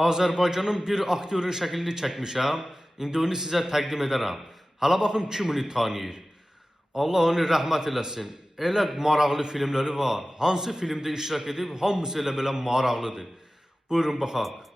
Azərbaycanın bir aktyorun şəklini çəkmişəm. İndi onu sizə təqdim edərəm. Hala baxın kim onu tanıyır. Allah onu rəhmət eləsin. Elə maraqlı filmləri var. Hansı filmdə iştirak edib, hamısı elə belə maraqlıdır. Buyurun baxaq.